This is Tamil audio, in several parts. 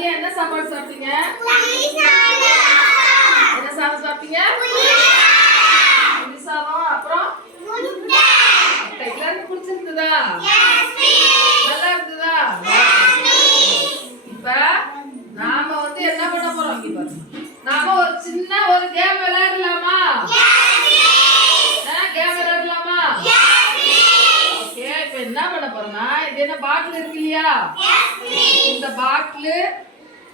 மதியம் என்ன சாப்பாடு சாப்பிட்டீங்க? என்ன சாதம் சாப்பிட்டீங்க? புளி சாதம். அப்புறம் எல்லாருக்கும் பிடிச்சிருந்ததா? நல்லா இருந்ததா? இப்ப நாம வந்து என்ன பண்ண போறோம்? இங்க பாருங்க, நாம ஒரு சின்ன ஒரு கேம் விளையாடலாமா? கேம் விளையாடலாமா? ஓகே. இப்ப என்ன பண்ண போறோம்னா, இது என்ன பாட்டில் இருக்கு இல்லையா? இந்த பாட்டில்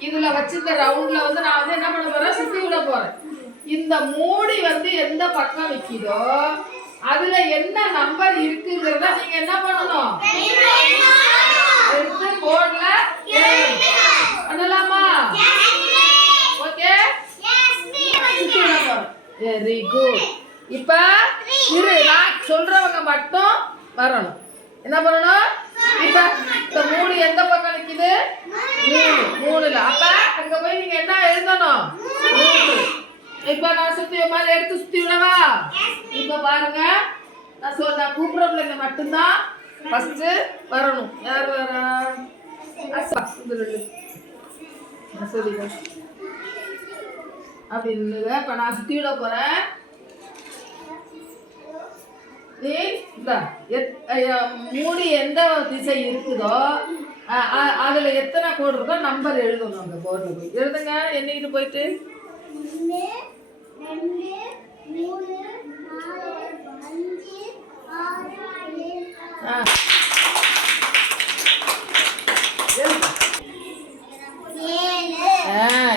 இதுல வச்சு இந்த ரவுண்ட்ல வந்து நான் வந்து என்ன பண்ண போறேன்? சுத்தி விட போறேன். இந்த மூடி வந்து எந்த பக்கம் நிக்குதோ அதுல என்ன நம்பர் இருக்குங்கிறத நீங்க என்ன பண்ணணும்? எடுத்து போர்ட்ல பண்ணலாமா? ஓகே. Very good. இப்ப இரு, நான் சொல்றவங்க மட்டும் வரணும். என்ன பண்ணணும்? இப்ப இந்த மூணு எந்த பக்கம் நிக்குது? மூணுல. அப்ப அங்க போய் நீங்க என்ன எழுதணும்? இப்ப நான் சுத்தி மாதிரி எடுத்து சுத்தி விடவா? இப்ப பாருங்க, நான் கூப்பிடுற பிள்ளைங்க மட்டும்தான் ஃபர்ஸ்ட் வரணும். யார் வரா? சொல்லிடுங்க அப்படின்னு. இப்ப நான் சுத்தி விட போறேன். மூடி எந்த திசை இருக்குதோ அதுல எத்தனை கோடு இருக்கோ நம்பர் எழுதணும். அந்த போர்டுல போய் எழுதுங்க. எண்ணிக்கிட்டு போயிட்டு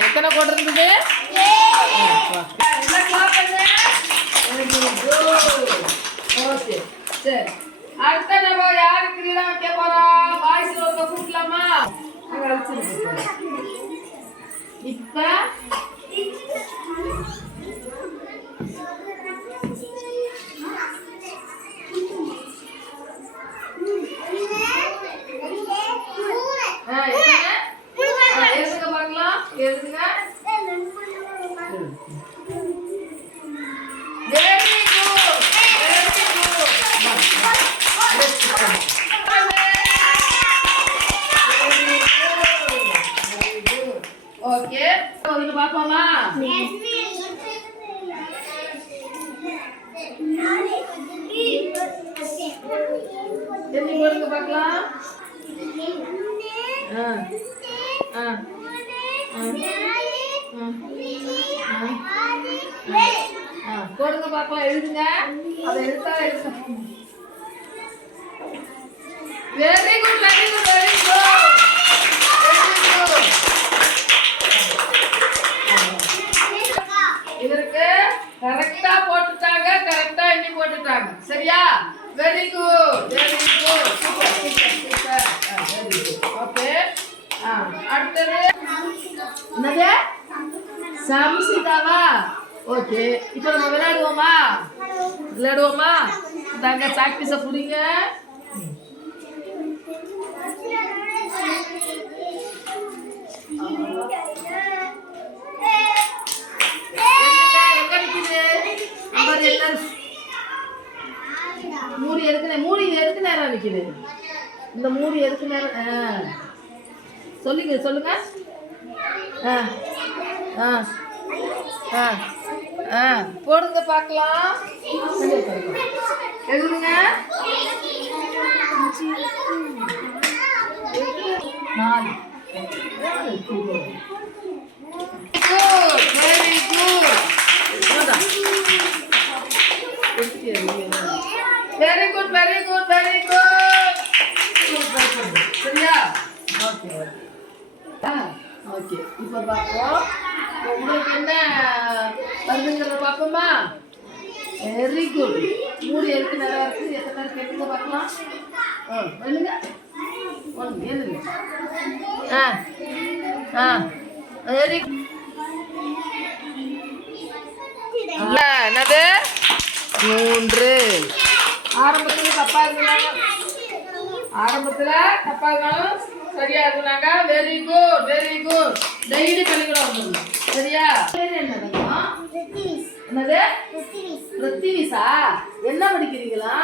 எத்தனை கோடு இருந்தது? ஓகே, சரி. அடுத்த நம்ம யாருக்கு கிரீடா வைக்க போறோம்? வாய்ஸ்ல ஒருத்த கூட்டலாமா? இப்ப எழுதுங்க பார்க்கலாம். எழுதுங்க. ஓகே, இது பாப்போமா? எண்ணி போடுங்க பார்க்கலாம். போடுங்க பார்க்கலாம். எழுதுங்க. அதை எழுத்தா எழுதுங்க. Very good, very good, very good. இவருக்கு கரெக்டா போட்டுட்டாங்க, கரெக்டா எண்ணி போட்டுட்டாங்க. சரியா? Very good, very good. Super, super, super. Very good. Okay. அடுத்தது என்னது? சம்சிதாவா? ஓகே. இப்போ நம்ம விளையாடுவோமா? விளையாடுவோமா? தாங்க சாக் பீஸை புடிங்க. மூடி எதுக்கு நேரம் நிக்குது? இந்த மூடி எதுக்கு நேரம்? சொல்லுங்க, சொல்லுங்க. போடுங்க பார்க்கலாம். எழுதுங்க. 4. Very good. Very good, very good, very good. சரியா? Okay, okay. இப்போ பார்ப்போம் உங்களுக்கு என்ன வருதுங்கிறத பார்ப்போமா? Very good. மூடி எதுக்கு நிறையா இருக்குது? எத்தனை இருக்கு? எடுத்து பார்க்கலாம். எழுதுங்க. எழுதுங்க. Very good. என்னது? 3. ஆரம்பத்தில் தப்பா இருந்தாங்க, சரியா இருந்தாங்க. Very good, very good. Daily பள்ளிக்கூடம் வந்துடணும். சரியா? என்னது? பிருத்திவிசா? என்ன படிக்கிறீங்களா?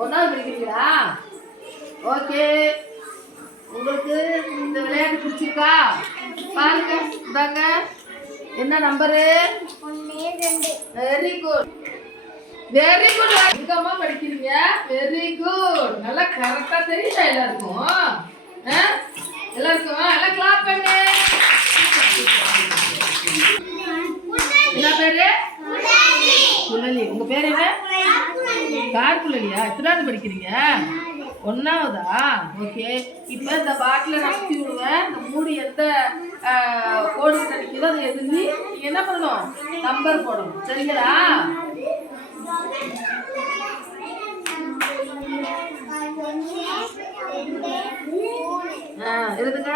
1வது படிக்கிறீங்களா? ஓகே. உங்களுக்கு இந்த விளையாட்டு பிடிச்சிருக்கா? பாருங்க, இந்தாங்க என்ன number? Very good, very good. எங்கம்மா படிக்கிறீங்க? Very good. நல்லா கரெக்டா தெரியுதா எல்லாருக்கும்? எல்லாருக்கும் எல்லாம் கிளாப் பண்ணு. என்ன பேரு? குழலி. உங்க பேர் என்ன? கார்குழலியா? எத்தனாவது படிக்கிறீங்க? 1ஆவதா? ஓகே. இப்போ இந்த பாட்டில நசுக்கி விடுவேன். இந்த மூடி எந்த கோடு கிடைக்குதோ அதை எழுதி நீங்க என்ன பண்ணணும்? நம்பர் போடணும். சரிங்களா? எழுதுங்க.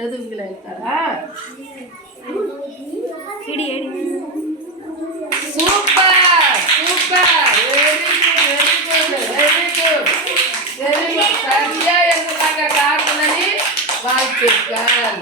எழுதுவீங்களா? எழுத்தாரா? Super, super. Very good, very good, very good, very good. சரியா எழுதுனாங்க கார்குழலி. வாழ்த்துக்கள்.